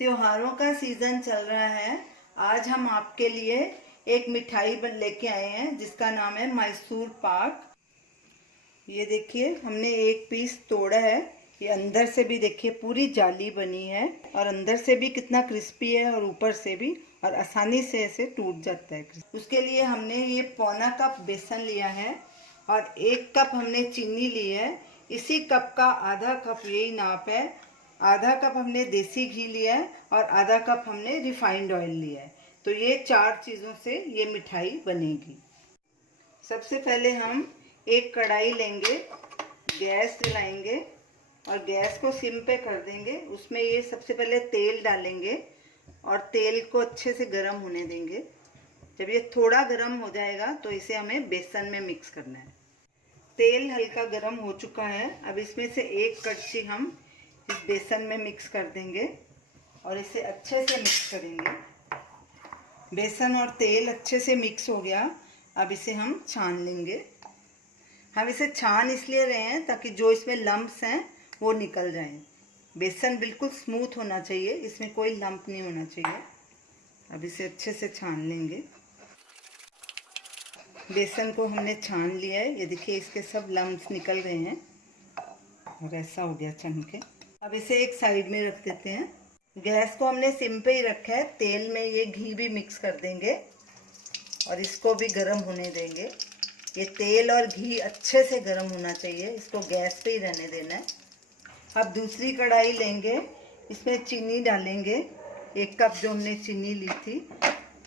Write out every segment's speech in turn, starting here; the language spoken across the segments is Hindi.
त्योहारों का सीजन चल रहा है। आज हम आपके लिए एक मिठाई लेके आए हैं जिसका नाम है मैसूर पाक। ये देखिए, हमने एक पीस तोड़ा है। ये अंदर से भी देखिए पूरी जाली बनी है और अंदर से भी कितना क्रिस्पी है और ऊपर से भी, और आसानी से ऐसे टूट जाता है। उसके लिए हमने ये पौना कप बेसन लिया है और 1 कप हमने चीनी ली है। इसी कप का आधा कप यही नाप है। आधा कप हमने देसी घी लिया है और आधा कप हमने रिफाइंड ऑयल लिया है। तो ये 4 चीज़ों से ये मिठाई बनेगी। सबसे पहले हम एक कढ़ाई लेंगे, गैस जलाएंगे और गैस को सिम पे कर देंगे। उसमें ये सबसे पहले तेल डालेंगे और तेल को अच्छे से गर्म होने देंगे। जब ये थोड़ा गर्म हो जाएगा तो इसे हमें बेसन में मिक्स करना है। तेल हल्का गर्म हो चुका है। अब इसमें से एक कड़छी हम इस बेसन में मिक्स कर देंगे और इसे अच्छे से मिक्स करेंगे। बेसन और तेल अच्छे से मिक्स हो गया। अब इसे हम छान लेंगे। हम इसे छान इसलिए रहे हैं ताकि जो इसमें लम्प्स हैं वो निकल जाएं। बेसन बिल्कुल स्मूथ होना चाहिए, इसमें कोई लम्प नहीं होना चाहिए। अब इसे अच्छे से छान लेंगे। बेसन को हमने छान लिया है। ये देखिए, इसके सब लम्प्स निकल गए हैं और ऐसा हो गया छन के। अब इसे एक साइड में रख देते हैं। गैस को हमने सिम पे ही रखा है। तेल में ये घी भी मिक्स कर देंगे और इसको भी गर्म होने देंगे। ये तेल और घी अच्छे से गर्म होना चाहिए, इसको गैस पे ही रहने देना है। अब दूसरी कढ़ाई लेंगे, इसमें चीनी डालेंगे। 1 कप जो हमने चीनी ली थी।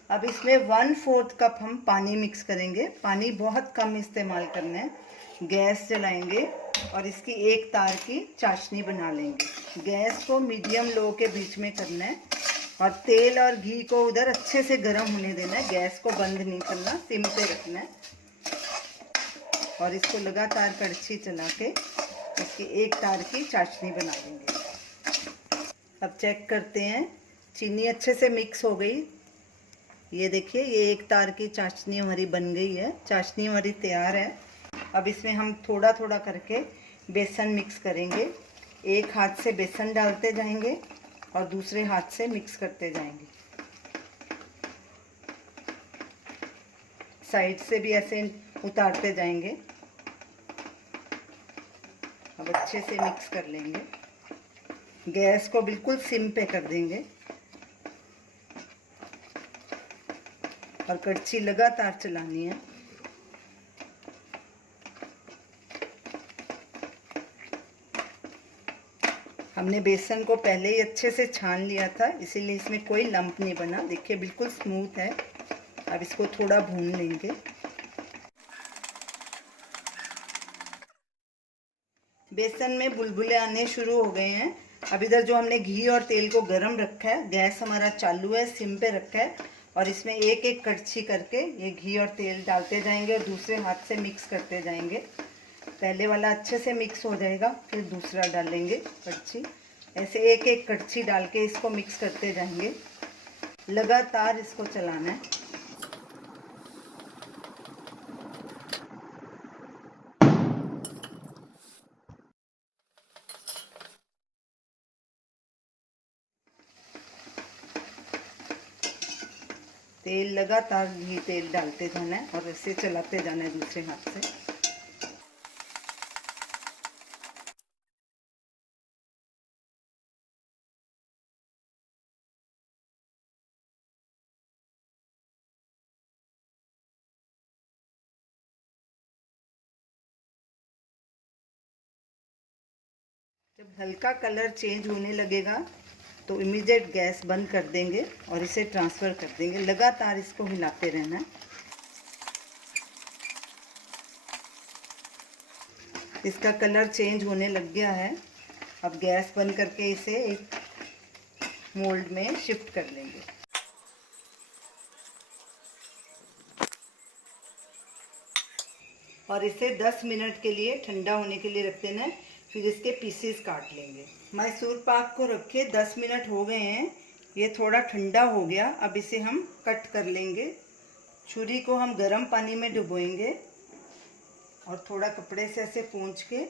अब इसमें 1/4 कप हम पानी मिक्स करेंगे। पानी बहुत कम इस्तेमाल करना है। गैस जलाएंगे और इसकी एक तार की चाशनी बना लेंगे। गैस को मीडियम लो के बीच में करना है और तेल और घी को उधर अच्छे से गर्म होने देना है। गैस को बंद नहीं करना, सिम पे रखना है और इसको लगातार कड़छी चला के इसकी एक तार की चाशनी बना लेंगे। अब चेक करते हैं, चीनी अच्छे से मिक्स हो गई। ये देखिए, ये एक तार की चाशनी हमारी बन गई है। चाशनी हमारी तैयार है। अब इसमें हम थोड़ा थोड़ा करके बेसन मिक्स करेंगे। एक हाथ से बेसन डालते जाएंगे और दूसरे हाथ से मिक्स करते जाएंगे। साइड से भी ऐसे उतारते जाएंगे। अब अच्छे से मिक्स कर लेंगे। गैस को बिल्कुल सिम पे कर देंगे और कड़छी लगातार चलानी है। हमने बेसन को पहले ही अच्छे से छान लिया था, इसीलिए इसमें कोई लंप नहीं बना। देखिए, बिल्कुल स्मूथ है। अब इसको थोड़ा भून लेंगे। बेसन में बुलबुले आने शुरू हो गए हैं। अब इधर जो हमने घी और तेल को गरम रखा है, गैस हमारा चालू है, सिम पे रखा है और इसमें एक एक कड़छी करके ये घी और तेल डालते जाएंगे और दूसरे हाथ से मिक्स करते जाएंगे। पहले वाला अच्छे से मिक्स हो जाएगा, फिर दूसरा डालेंगे कड़छी। ऐसे एक एक कड़छी डाल के इसको मिक्स करते जाएंगे। लगातार इसको चलाना है। तेल लगातार घी तेल डालते जाना है और ऐसे चलाते जाना है दूसरे हाथ से। जब हल्का कलर चेंज होने लगेगा तो इमीडिएट गैस बंद कर देंगे और इसे ट्रांसफ़र कर देंगे। लगातार इसको हिलाते रहना है। इसका कलर चेंज होने लग गया है। अब गैस बंद करके इसे एक मोल्ड में शिफ्ट कर लेंगे और इसे 10 मिनट के लिए ठंडा होने के लिए रख देना है। फिर इसके पीसेस काट लेंगे। मैसूर पाक को रखे 10 मिनट हो गए हैं। ये थोड़ा ठंडा हो गया। अब इसे हम कट कर लेंगे। छुरी को हम गर्म पानी में डुबोएंगे और थोड़ा कपड़े से ऐसे पोंछ के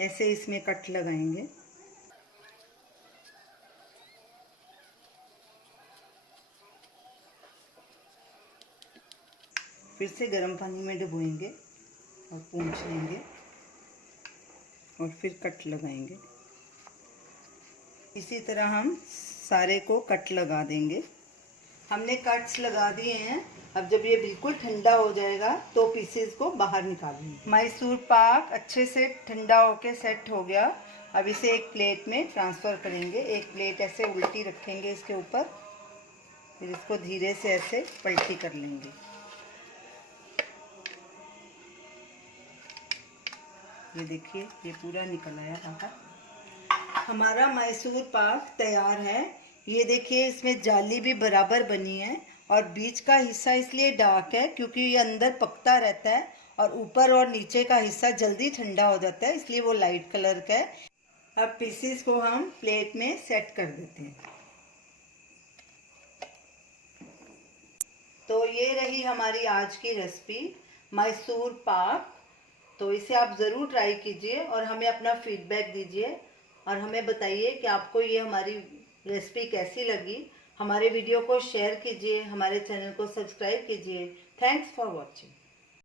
ऐसे इसमें कट लगाएंगे। फिर से गर्म पानी में डुबोएंगे और पूंछ लेंगे और फिर कट लगाएंगे। इसी तरह हम सारे को कट लगा देंगे। हमने कट्स लगा दिए हैं। अब जब ये बिल्कुल ठंडा हो जाएगा तो पीसेस को बाहर निकालेंगे। मैसूर पाक अच्छे से ठंडा होके सेट हो गया। अब इसे एक प्लेट में ट्रांसफ़र करेंगे। एक प्लेट ऐसे उल्टी रखेंगे इसके ऊपर, फिर इसको धीरे से ऐसे पलटी कर लेंगे। ये देखिए, ये पूरा निकल आया बाहर। हमारा मैसूर पाक तैयार है। ये देखिए, इसमें जाली भी बराबर बनी है और बीच का हिस्सा इसलिए डार्क है क्योंकि ये अंदर पकता रहता है और ऊपर और नीचे का हिस्सा जल्दी ठंडा हो जाता है, इसलिए वो लाइट कलर का है। अब पीसेस को हम प्लेट में सेट कर देते हैं। तो ये रही हमारी आज की रेसिपी मैसूर पाक। तो इसे आप ज़रूर ट्राई कीजिए और हमें अपना फीडबैक दीजिए और हमें बताइए कि आपको ये हमारी रेसिपी कैसी लगी। हमारे वीडियो को शेयर कीजिए, हमारे चैनल को सब्सक्राइब कीजिए। Thanks for watching.